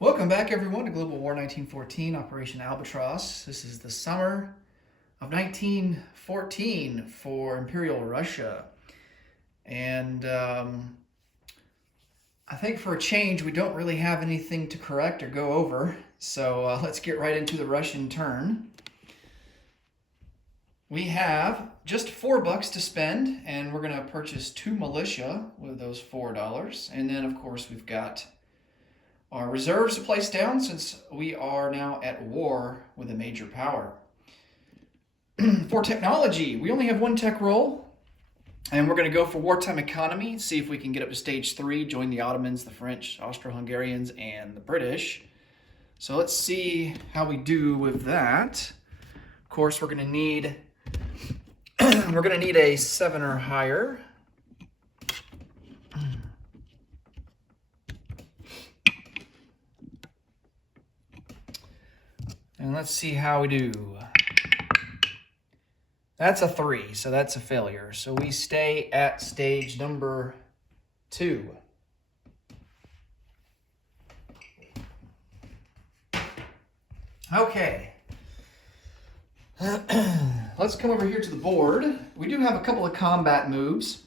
Welcome back, everyone, to Global War 1914, Operation Albatross. This is the summer of 1914 for Imperial Russia. And I think for a change, we don't really have anything to correct or go over. So let's get right into the Russian turn. We have just $4 to spend, and we're going to purchase 2 militia with those $4. And then, of course, we've got our reserves to place down since we are now at war with a major power. For technology, we only have 1 tech roll, and we're going to go for wartime economy, see if we can get up to stage 3, join the Ottomans, the French, Austro-Hungarians, and the British. So let's see how we do with that. Of course, we're going to need a 7 or higher. And let's see how we do. That's a 3, so that's a failure. So we stay at stage number 2. Okay. Let's come over here to the board. We do have a couple of combat moves,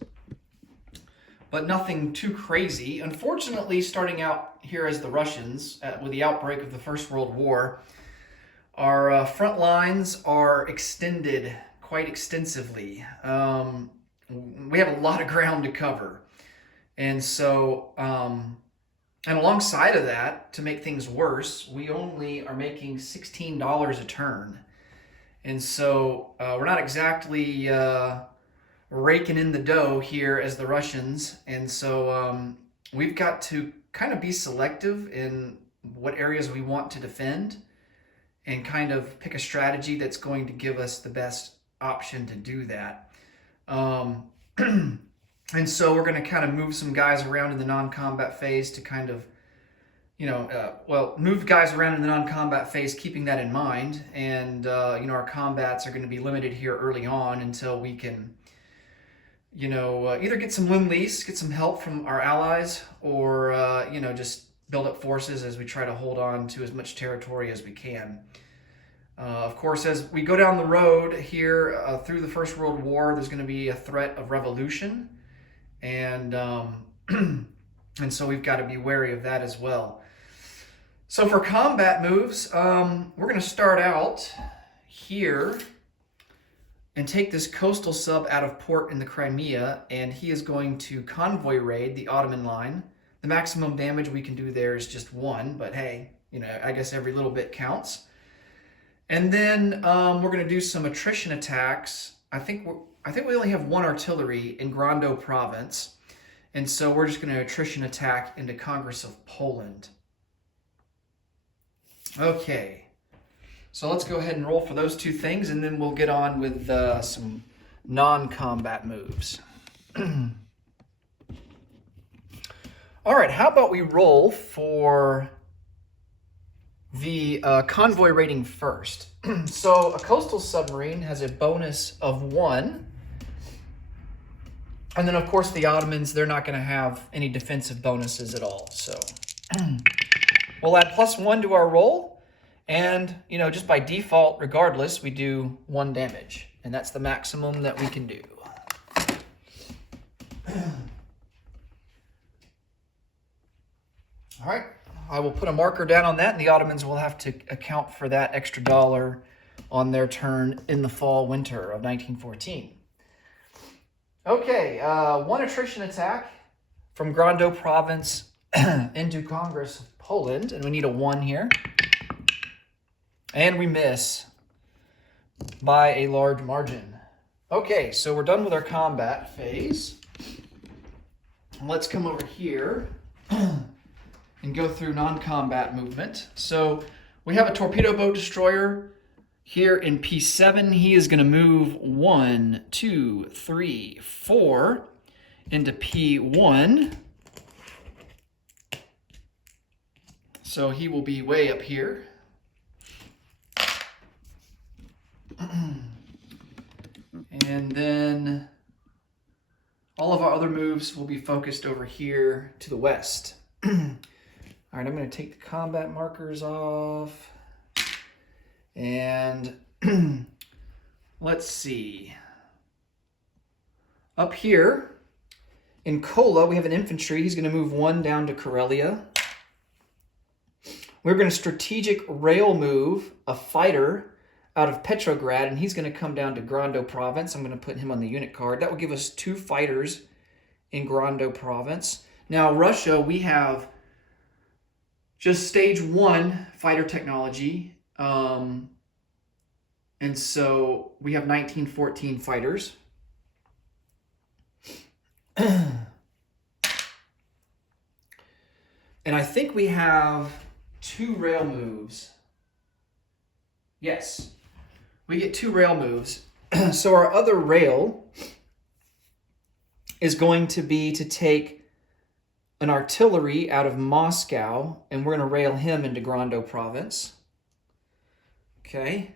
but nothing too crazy. Unfortunately, starting out here as the Russians, with the outbreak of the First World War, our front lines are extended quite extensively. We have a lot of ground to cover. And so, and alongside of that, to make things worse, we only are making $16 a turn. And so we're not exactly raking in the dough here as the Russians. And so we've got to kind of be selective in what areas we want to defend and kind of pick a strategy that's going to give us the best option to do that. And so we're going to kind of move some guys around in the non-combat phase to kind of, move guys around in the non-combat phase, keeping that in mind. And, our combats are going to be limited here early on until we can, either get some Lend-Lease, get some help from our allies, or, just build up forces as we try to hold on to as much territory as we can. Of course, as we go down the road here through the First World War, there's going to be a threat of revolution, and and so we've got to be wary of that as well. So for combat moves, we're going to start out here and take this coastal sub out of port in the Crimea, and he is going to convoy raid the Ottoman line. The maximum damage we can do there is just 1, but hey, I guess every little bit counts. And then we're going to do some attrition attacks. I think we only have 1 artillery in Grando province, and so we're just going to attrition attack into Congress of Poland. Okay, so let's go ahead and roll for those 2 things, and then we'll get on with some non-combat moves. All right, how about we roll for the convoy rating first. So a coastal submarine has a bonus of 1. And then, of course, the Ottomans, they're not going to have any defensive bonuses at all. So we'll add +1 to our roll. And, just by default, regardless, we do 1 damage. And that's the maximum that we can do. All right. I will put a marker down on that, and the Ottomans will have to account for that extra dollar on their turn in the fall-winter of 1914. Okay, 1 attrition attack from Grando province into Congress of Poland, and we need a 1 here. And we miss by a large margin. Okay, so we're done with our combat phase. Let's come over here and go through non-combat movement. So we have a torpedo boat destroyer here in P7. He is going to move 1, 2, 3, 4 into P1. So he will be way up here. And then all of our other moves will be focused over here to the west. All right, I'm going to take the combat markers off. And let's see. Up here in Kola, we have an infantry. He's going to move 1 down to Karelia. We're going to strategic rail move a fighter out of Petrograd, and he's going to come down to Grando Province. I'm going to put him on the unit card. That will give us 2 fighters in Grando Province. Now, Russia, we have just stage 1 fighter technology. And so we have 1914 fighters. And I think we have 2 rail moves. Yes, we get 2 rail moves. So our other rail is going to be to take an artillery out of Moscow, and we're going to rail him into Grando Province. Okay.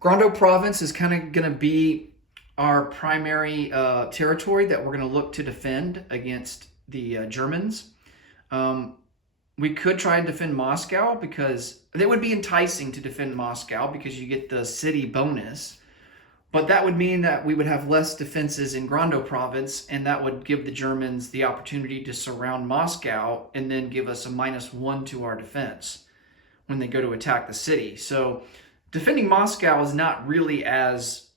Grando Province is kind of going to be our primary territory that we're going to look to defend against the Germans. We could try and defend Moscow because it would be enticing to defend Moscow because you get the city bonus. But that would mean that we would have less defenses in Grando Province, and that would give the Germans the opportunity to surround Moscow and then give us a -1 to our defense when they go to attack the city. So defending Moscow is not really as,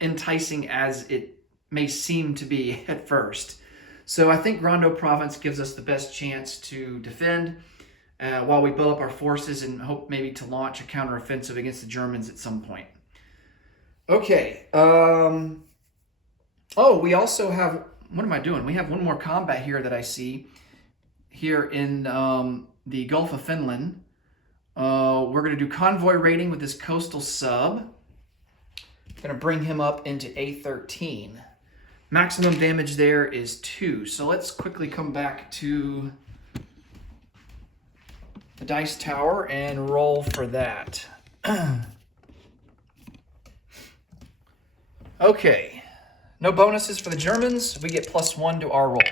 enticing as it may seem to be at first. So I think Grando Province gives us the best chance to defend while we build up our forces and hope maybe to launch a counteroffensive against the Germans at some point. Okay. We also have, what am I doing? We have one more combat here that I see here in the Gulf of Finland. We're going to do convoy raiding with this coastal sub. Going to bring him up into A13. Maximum damage there is 2. So let's quickly come back to the dice tower and roll for that. Okay. No bonuses for the Germans. We get +1 to our roll.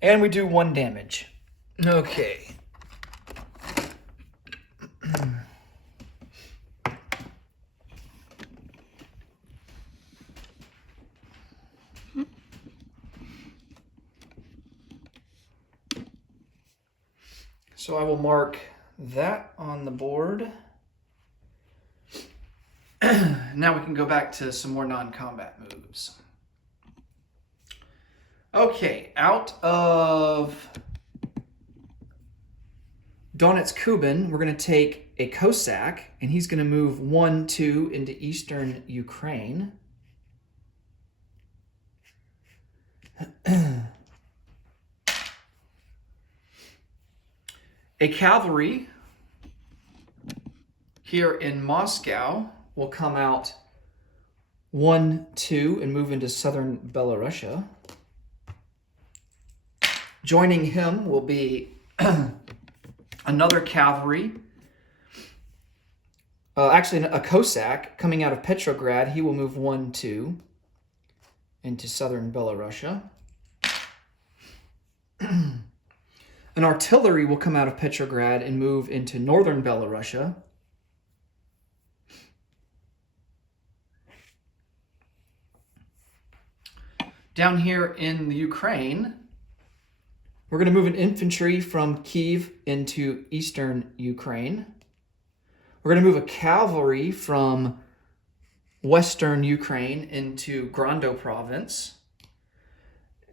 And we do 1 damage. Okay. So I will mark that on the board. Now we can go back to some more non-combat moves. Okay, out of Donetsk Kuban, we're going to take a Cossack, and he's going to move 1, 2 into eastern Ukraine. A cavalry here in Moscow will come out 1, 2 and move into southern Belarusia. Joining him will be another cavalry, actually a Cossack coming out of Petrograd. He will move 1, 2 into southern Belarusia. An artillery will come out of Petrograd and move into northern Belarusia. Down here in the Ukraine, we're going to move an infantry from Kyiv into eastern Ukraine. We're going to move a cavalry from western Ukraine into Grando Province.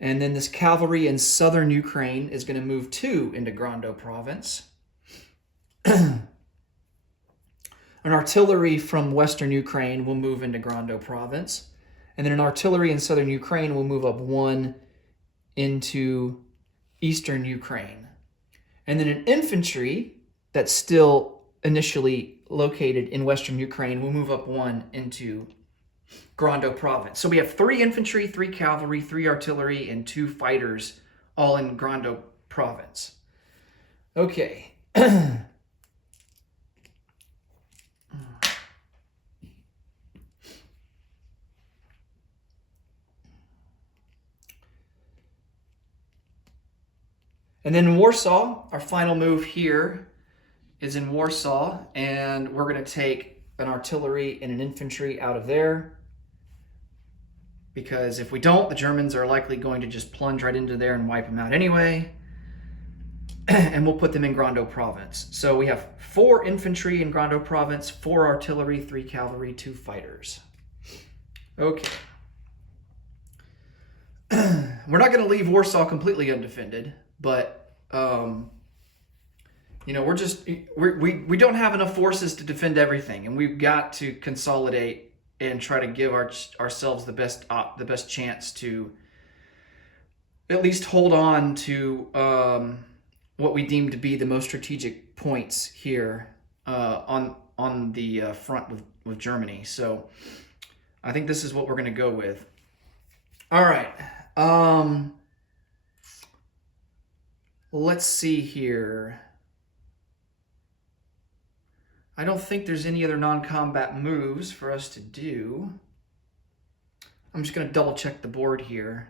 And then this cavalry in southern Ukraine is going to move 2 into Grando Province. An artillery from western Ukraine will move into Grando Province. And then an artillery in southern Ukraine will move up 1 into eastern Ukraine. And then an infantry that's still initially located in western Ukraine will move up 1 into Grando Province. So we have 3 infantry, 3 cavalry, 3 artillery, and 2 fighters all in Grando Province. Okay. And then Warsaw, our final move here is in Warsaw, and we're going to take an artillery and an infantry out of there, because if we don't, the Germans are likely going to just plunge right into there and wipe them out anyway. And we'll put them in Grando Province. So we have 4 infantry in Grando Province, 4 artillery, 3 cavalry, 2 fighters. Okay. We're not going to leave Warsaw completely undefended, but you know, we don't have enough forces to defend everything, and we've got to consolidate and try to give ourselves the best chance to at least hold on to what we deem to be the most strategic points here on the front with Germany. So I think this is what we're going to go with. All right. Let's see here. I don't think there's any other non-combat moves for us to do. I'm just going to double check the board here.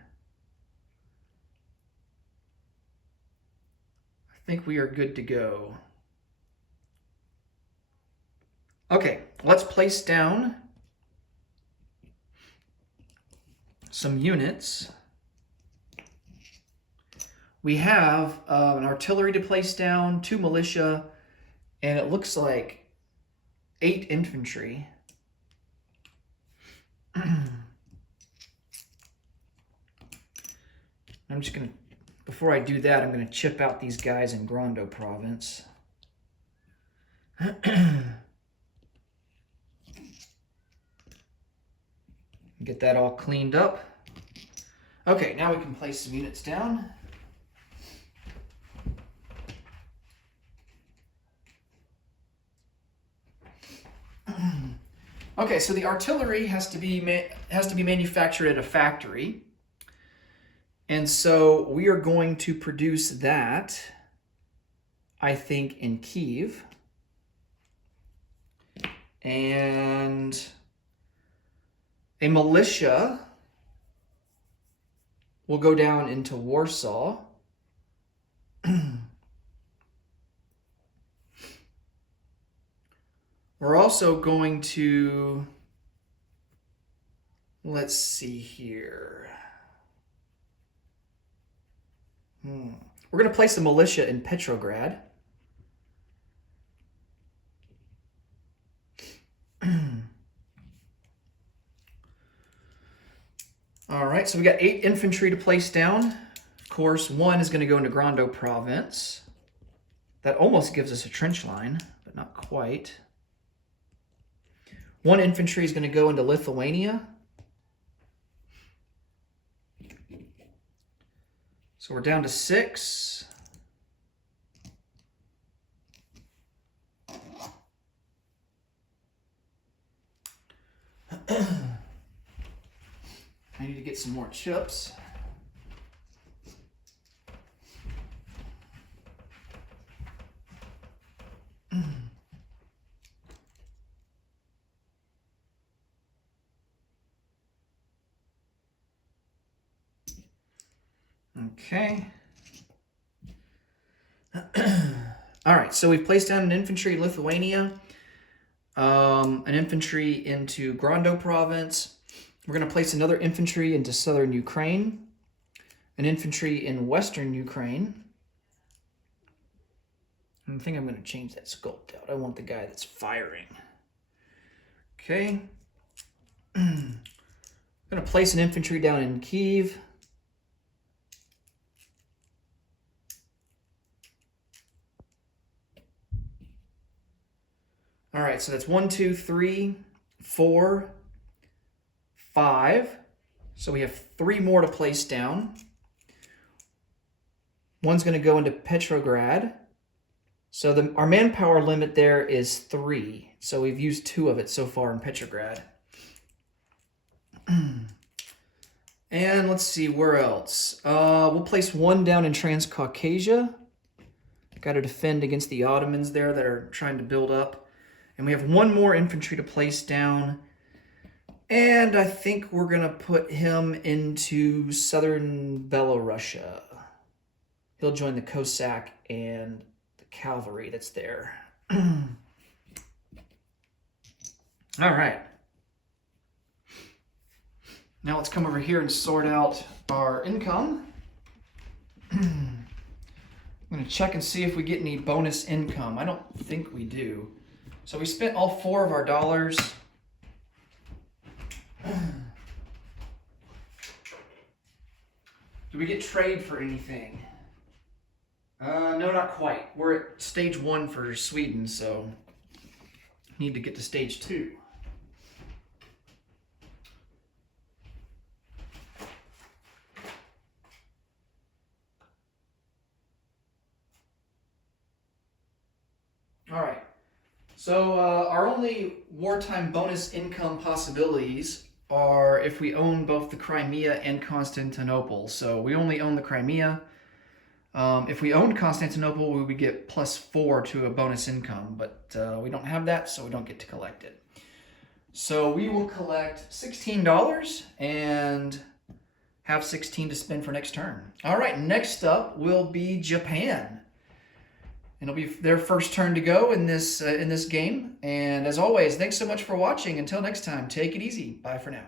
I think we are good to go. Okay, let's place down some units. We have an artillery to place down, 2 militia, and it looks like 8 infantry. I'm just going to, before I do that, I'm going to chip out these guys in Grando Province. Get that all cleaned up. Okay, now we can place some units down. Okay, so the artillery has to be manufactured at a factory. And so we are going to produce that, I think, in Kiev. And a militia will go down into Warsaw. We're also going to, let's see here. We're going to place a militia in Petrograd. All right, so we got 8 infantry to place down. Of course, 1 is going to go into Grando Province. That almost gives us a trench line, but not quite. 1 infantry is going to go into Lithuania. So we're down to 6. I need to get some more chips. Okay. All right, so we've placed down an infantry in Lithuania, an infantry into Grando Province. We're going to place another infantry into southern Ukraine, an infantry in western Ukraine. I think I'm going to change that sculpt out. I want the guy that's firing. Okay. I'm going to place an infantry down in Kiev. All right, so that's 1, 2, 3, 4, 5. So we have 3 more to place down. One's going to go into Petrograd. So our manpower limit there is 3. So we've used 2 of it so far in Petrograd. And let's see, where else? We'll place 1 down in Transcaucasia. Got to defend against the Ottomans there that are trying to build up. And we have 1 more infantry to place down. And I think we're going to put him into southern Belorussia. he'll join the Cossack and the cavalry that's there. All right. Now let's come over here and sort out our income. I'm going to check and see if we get any bonus income. I don't think we do. So we spent all 4 of our dollars. Do we get trade for anything? No, not quite. We're at stage 1 for Sweden, so need to get to stage 2. All right. So our only wartime bonus income possibilities are if we own both the Crimea and Constantinople. So we only own the Crimea. If we owned Constantinople, we would get +4 to a bonus income, but we don't have that, so we don't get to collect it. So we will collect $16 and have 16 to spend for next turn. All right, next up will be Japan. It'll be their first turn to go in this game. And as always, thanks so much for watching. Until next time, take it easy. Bye for now.